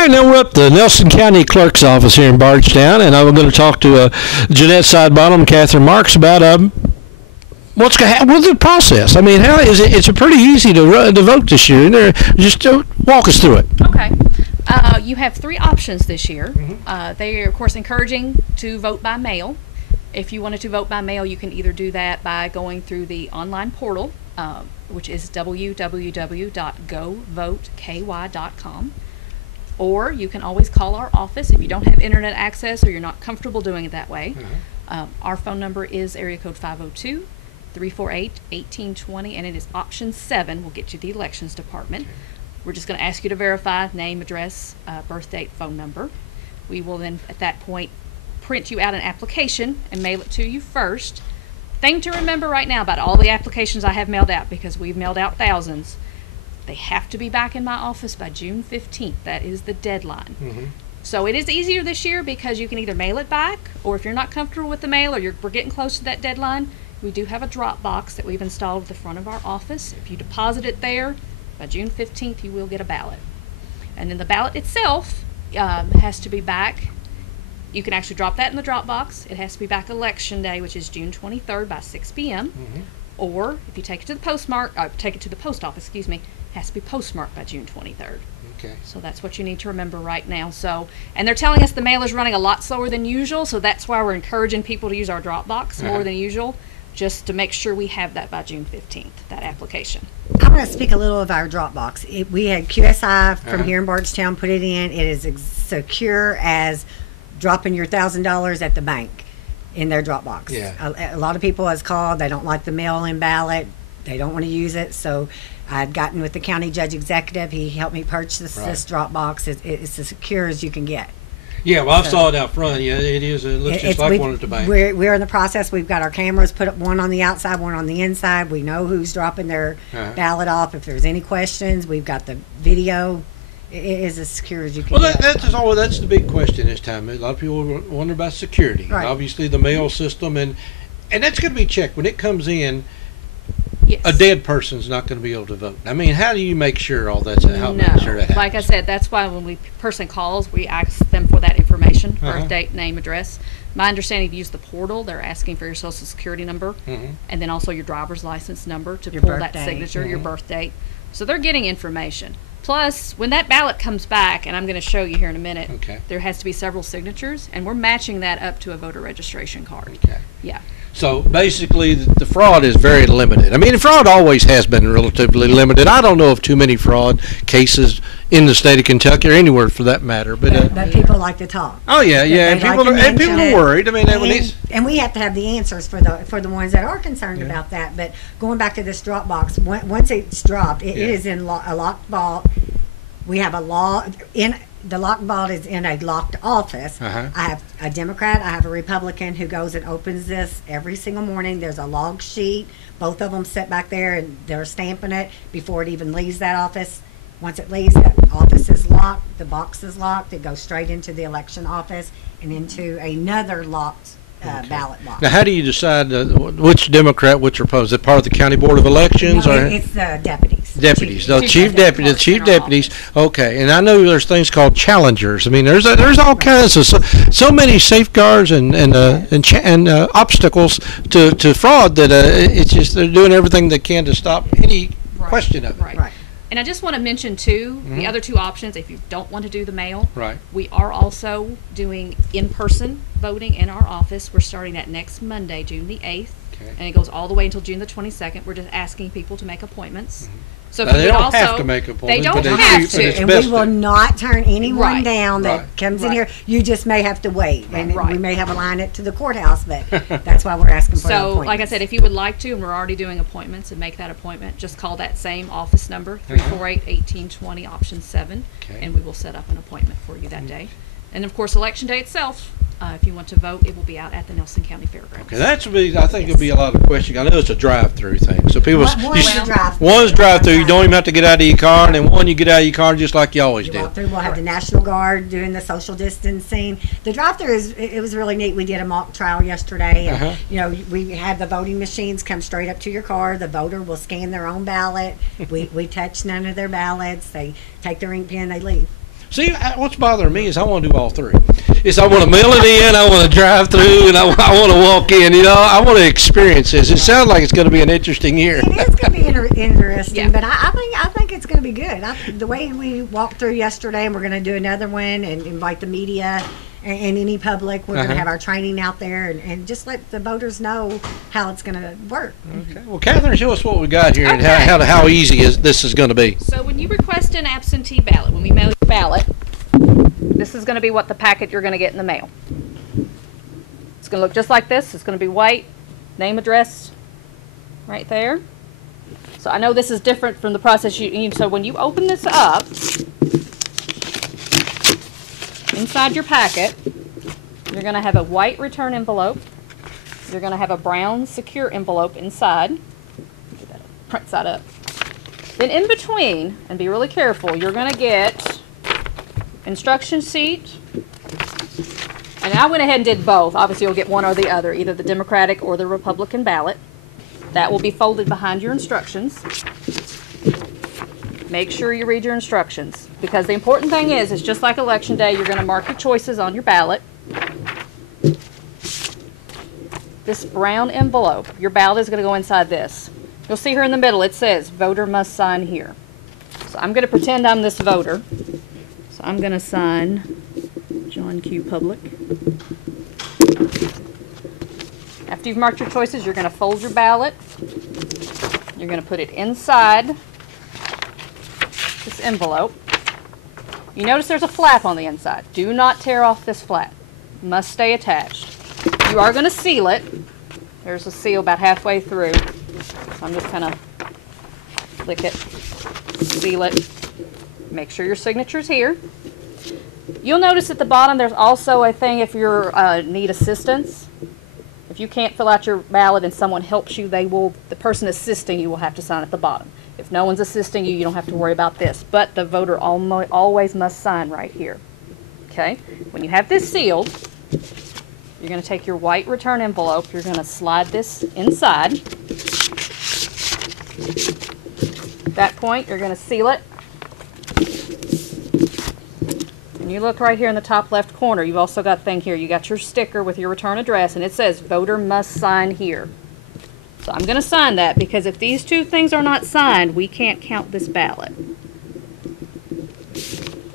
right, now we're up the Nelson County Clerk's office here in Bardstown, and I'm going to talk to Jeanette Sidebottom, Catherine Marks about what's going to happen with the process. I mean, how is it? It's a pretty easy to vote this year. Just walk us through it. Okay. You have 3 options this year. Mm-hmm. They are, of course, encouraging to vote by mail. If you wanted to vote by mail, you can either do that by going through the online portal, which is www.govoteky.com. Or you can always call our office if you don't have internet access or you're not comfortable doing it that way. Mm-hmm. Our phone number is area code 502-348-1820, and it is option 7 will get you the elections department. Okay. We're just going to ask you to verify name, address, birth date, phone number. We will then, at that point, print you out an application and mail it to you first. Thing to remember right now about all the applications I have mailed out, because we've mailed out thousands, they have to be back in my office by June 15th. That is the deadline. Mm-hmm. So it is easier this year because you can either mail it back, or if you're not comfortable with the mail or we're getting close to that deadline, we do have a drop box that we've installed at the front of our office. If you deposit it there, by June 15th you will get a ballot. And then the ballot itself has to be back. You can actually drop that in the drop box. It has to be back election day, which is June 23rd by 6 p.m. Mm-hmm. Or if you take it to the post office, it has to be postmarked by June 23rd. Okay. So that's what you need to remember right now. So, and they're telling us the mail is running a lot slower than usual, so that's why we're encouraging people to use our drop box more than usual, just to make sure we have that by June 15th, that application. I'm going to speak a little of our Dropbox. We had QSI from here in Bardstown put it in. It is secure as dropping your $1,000 at the bank in their Dropbox. Yeah. A lot of people has called. They don't like the mail-in ballot. They don't want to use it. So I'd gotten with the county judge executive. He helped me purchase this Dropbox. It's as secure as you can get. Yeah, well, I saw it out front. Yeah, it is. It looks just like one at the bank. We're in the process. We've got our cameras put up, one on the outside, one on the inside. We know who's dropping their ballot off. If there's any questions, we've got the video. It is as secure as you can get. That's the big question this time. A lot of people wonder about security. Right. Obviously, the mail system, and that's going to be checked when it comes in. Yes. A dead person's not going to be able to vote. I mean, how do you make sure all that's how make sure that happens? Like I said, that's why when person calls, we ask them for that information: birth date, name, address. My understanding, if you use the portal, they're asking for your social security number, and then also your driver's license number to pull that signature, your birth date. So they're getting information. Plus, when that ballot comes back, and I'm going to show you here in a minute, there has to be several signatures, and we're matching that up to a voter registration card. Okay. Yeah. So basically, the fraud is very limited. I mean, fraud always has been relatively limited. I don't know of too many fraud cases in the state of Kentucky or anywhere for that matter. But people like to talk. Oh yeah, and people are worried. I mean, and we have to have the answers for the ones that are concerned about that. But going back to this Dropbox, once it's dropped, it is in a locked vault. We have a law in. The locked vault is in a locked office. I have a Democrat, I have a Republican who goes and opens this every single morning. There's a log sheet. Both of them sit back there and they're stamping it before it even leaves that office. Once it leaves, the office is locked, the box is locked. It goes straight into the election office and into another locked ballot box. Now, how do you decide which Democrat, which Republican? Is it part of the County Board of Elections? No, it's the deputies. Chief deputies. Okay, and I know there's things called challengers. I mean, there's all kinds of so many safeguards and obstacles to fraud that it's just they're doing everything they can to stop any question of it. Right. And I just want to mention, too, the other 2 options, if you don't want to do the mail, we are also doing in-person voting in our office. We're starting that next Monday, June the 8th, and it goes all the way until June the 22nd. We're just asking people to make appointments. So they don't have to make appointments. They don't have to. And we will not turn anyone down that comes in here. You just may have to wait. And we may have a line to the courthouse, but that's why we're asking for appointments. So, like I said, if you would like to, and we're already doing appointments, and make that appointment, just call that same office number, 348-1820, option 7, and we will set up an appointment for you that day. And, of course, Election Day itself, if you want to vote, it will be out at the Nelson County Fairgrounds. Okay, I think it'll be a lot of questions. I know it's a drive-through thing, so people. One's drive-through. You don't even have to get out of your car, and then one you get out of your car just like you always do. We'll have the National Guard doing the social distancing. The drive-through it was really neat. We did a mock trial yesterday, and we had the voting machines come straight up to your car. The voter will scan their own ballot. We touch none of their ballots. They take their ink pen, they leave. See, what's bothering me is I want to do all three. I want to mail it in, I want to drive through, and I want to walk in. I want to experience this. It sounds like it's going to be an interesting year. It is going to be interesting, Yeah. but I think it's going to be good. The way we walked through yesterday, and we're going to do another one and invite the media and any public. We're going to have our training out there and just let the voters know how it's going to work. Okay. Well, Catherine, show us what we got here and Okay. how easy this is going to be. So when you request an absentee ballot, when we mail your ballot, this is going to be what the packet you're going to get in the mail. It's going to look just like this. It's going to be white, name, address, right there. So I know this is different from the process so when you open this up, inside your packet, you're going to have a white return envelope. You're going to have a brown secure envelope inside. Get that print side up. Then in between, and be really careful, you're going to get instruction sheet. And I went ahead and did both. Obviously, you'll get one or the other, either the Democratic or the Republican ballot. That will be folded behind your instructions. Make sure you read your instructions, because the important thing is just like Election Day, you're going to mark your choices on your ballot. This brown envelope, your ballot is going to go inside this. You'll see here in the middle, it says, voter must sign here. So I'm going to pretend I'm this voter. So I'm going to sign John Q. Public. After you've marked your choices, you're going to fold your ballot. You're going to put it inside this envelope. You notice there's a flap on the inside. Do not tear off this flap. Must stay attached. You are going to seal it. There's a seal about halfway through. So I'm just kind of flick it, seal it. Make sure your signature's here. You'll notice at the bottom there's also a thing if you need assistance. If you can't fill out your ballot and someone helps you, the person assisting you will have to sign at the bottom. If no one's assisting you, you don't have to worry about this. But the voter always must sign right here. Okay? When you have this sealed, you're going to take your white return envelope. You're going to slide this inside. At that point, you're going to seal it. And you look right here in the top left corner. You've also got a thing here. You got your sticker with your return address, and it says voter must sign here. So I'm going to sign that, because if these two things are not signed, we can't count this ballot.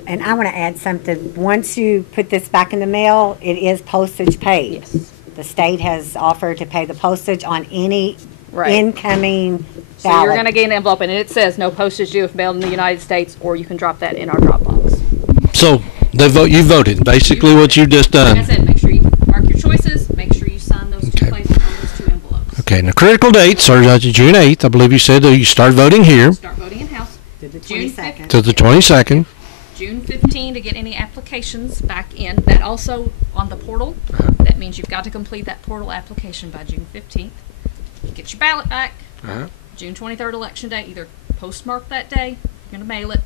And I want to add something. Once you put this back in the mail, it is postage paid. Yes. The state has offered to pay the postage on any Right. incoming So ballot. you're going to get an envelope, and it says no postage due if mailed in the United States, or you can drop that in our drop box. So you voted. Basically, what you've just Like I done. said, make sure you mark your choices. Make sure you sign those two places on those two envelopes. Okay. Now, critical dates are June 8th. I believe you said you start voting here Start voting in House. to the June 22nd. to the 22nd. June 15 to get any applications back in. That also on the portal. That means you've got to complete that portal application by June 15th. Get your ballot back. June 23rd, Election Day. Either postmark that day, you're going to mail it,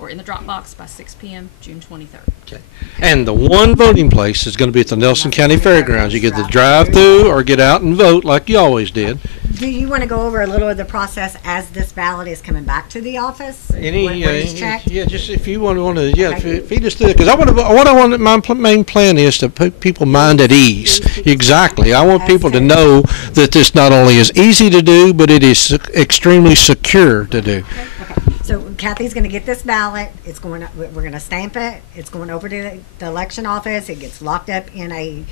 or in the drop box by 6 p.m. June 23rd. Okay. And the one voting place is going to be at the Nelson County Fairgrounds. You get to drive through or get out and vote like you always did. Do you want to go over a little of the process as this ballot is coming back to the office? When it's checked? Yeah, just if you want to, feed us through it, because my main plan is to put people mind at ease. Exactly. I want people to know that this not only is easy to do, but it is extremely secure to do. Okay. So Kathy's going to get this ballot. We're going to stamp it. It's going over to the election office. It gets locked up in a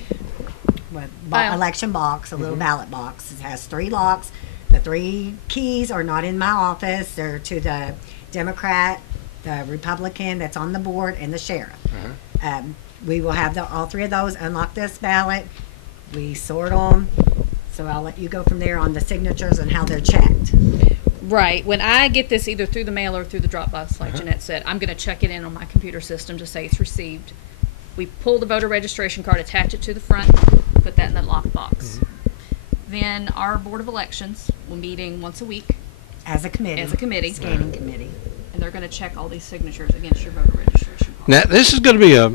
election box, a little ballot box. It has 3 locks. The 3 keys are not in my office. They're to the Democrat, the Republican that's on the board, and the sheriff. We will have all 3 of those unlock this ballot. We sort them. So I'll let you go from there on the signatures and how they're checked. Right. When I get this either through the mail or through the drop box, like Jeanette said, I'm going to check it in on my computer system to say it's received. We pull the voter registration card, attach it to the front, put that in the locked box. Then our Board of Elections will meeting once a week. As a committee. Scanning committee. And they're going to check all these signatures against your voter registration card. Now, this is going to be a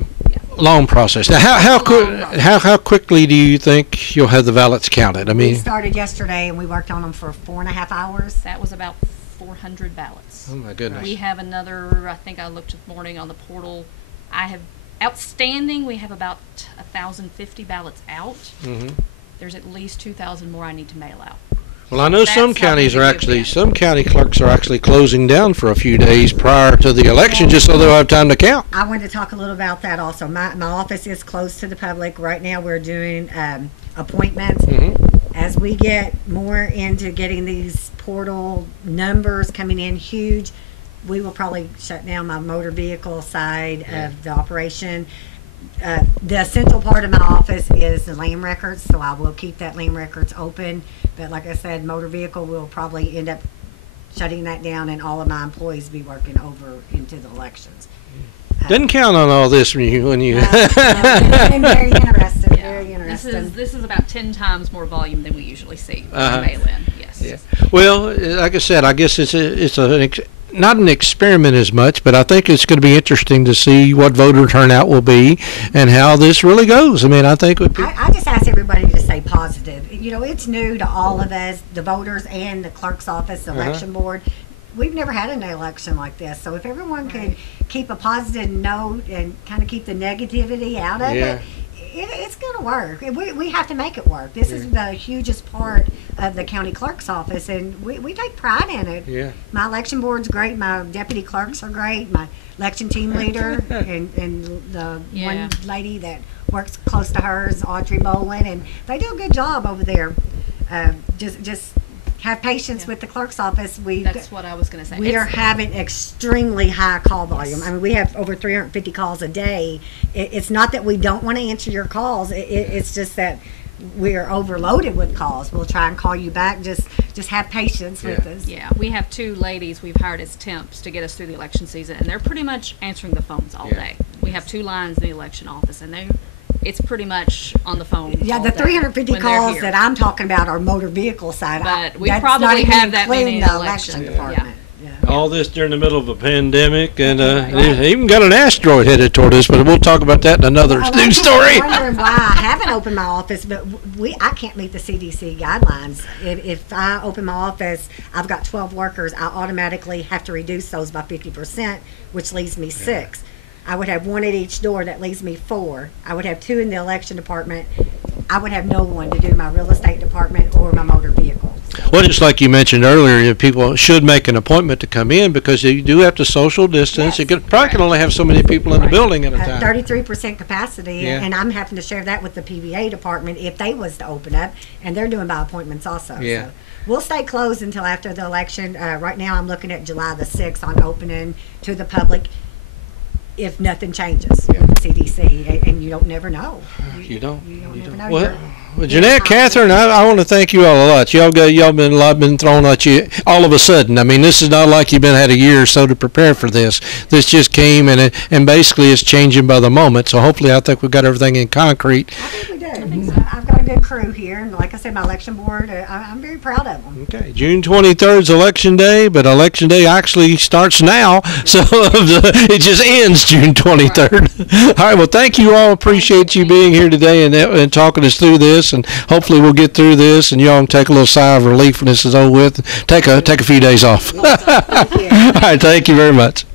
long process. Now, how quickly do you think you'll have the ballots counted? I We mean, started yesterday and we worked on them for 4.5 hours. That was about 400 ballots. oh my goodness. We have another, I think I looked this morning on the portal, I have outstanding, we have about 1,050 ballots out. Mm-hmm. There's at least 2,000 more I need to mail out. Well, I know That's some how counties big are it actually, is. some county clerks are actually closing down for a few days prior to the election just so they'll have time to count. I wanted to talk a little about that also. My office is closed to the public. Right now we're doing appointments. Mm-hmm. As we get more into getting these portal numbers coming in huge, we will probably shut down my motor vehicle side of the operation. The essential part of my office is the land records, so I will keep that land records open. But like I said, motor vehicle will probably end up shutting that down, and all of my employees be working over into the elections. Didn't count on all this when you. It's been very interesting. Yeah. Very interesting. This is about 10 times more volume than we usually see Uh-huh. in mail-in. Yes. Yeah. Well, like I said, I guess not an experiment as much, but I think it's going to be interesting to see what voter turnout will be and how this really goes. I mean, I think I just ask everybody to stay positive. You know, it's new to all of us, the voters and the clerk's office, the election board. We've never had an election like this, so if everyone could keep a positive note and kind of keep the negativity out of it, it's going to work. We have to make it work. This is the hugest part of the county clerk's office, and we take pride in it. Yeah. My election board's great. My deputy clerks are great. My election team leader and the one lady that works close to her is Audrey Bolin, and they do a good job over there. Just have patience with the clerk's office. That's what I was going to say. We are having extremely high call volume. I mean, we have over 350 calls a day. It's not that we don't want to answer your calls. It's just that we are overloaded with calls. We'll try and call you back. Just have patience with us. Yeah, we have 2 ladies we've hired as temps to get us through the election season, and they're pretty much answering the phones all day. We have 2 lines in the election office, and it's pretty much on the phone. Yeah, all the day 350 when they're calls here. that I'm talking about are motor vehicle side. But we That's probably not even have that many including in the election. election department. Yeah. all this during the middle of a pandemic, and they even got an asteroid headed toward us, but we'll talk about that in another news story. I'm wondering why I haven't opened my office, but I can't meet the CDC guidelines. If I open my office, I've got 12 workers, I automatically have to reduce those by 50%, which leaves me 6. I would have 1 at each door, that leaves me 4. I would have 2 in the election department. I would have no one to do my real estate department or my motor vehicle. Well, just like you mentioned earlier, people should make an appointment to come in because you do have to social distance. Yes. You probably can only have so many people in the building at a time. 33% capacity, Yeah. and I'm having to share that with the PVA department if they was to open up, and they're doing by appointments also. Yeah. So we'll stay closed until after the election. Right now, I'm looking at July the 6th on opening to the public if nothing changes with the CDC, and you don't never know. You don't. You don't You never don't. know. Well, Jeanette, Catherine, I want to thank you all a lot. Y'all been a lot been thrown at you all of a sudden. I mean, this is not like you've had a year or so to prepare for this. This just came and basically it's changing by the moment. So hopefully, I think we've got everything in concrete. I think we do. I've got a good crew here, and like I said, my election board, I'm very proud of them. Okay, June 23rd is Election Day, but Election Day actually starts now, so it just ends June 23rd. All right, well, thank you all. Appreciate you being here today and talking us through this, and hopefully we'll get through this, and y'all can take a little sigh of relief when this is over with. Take a few days off. Thank you. All right, thank you very much.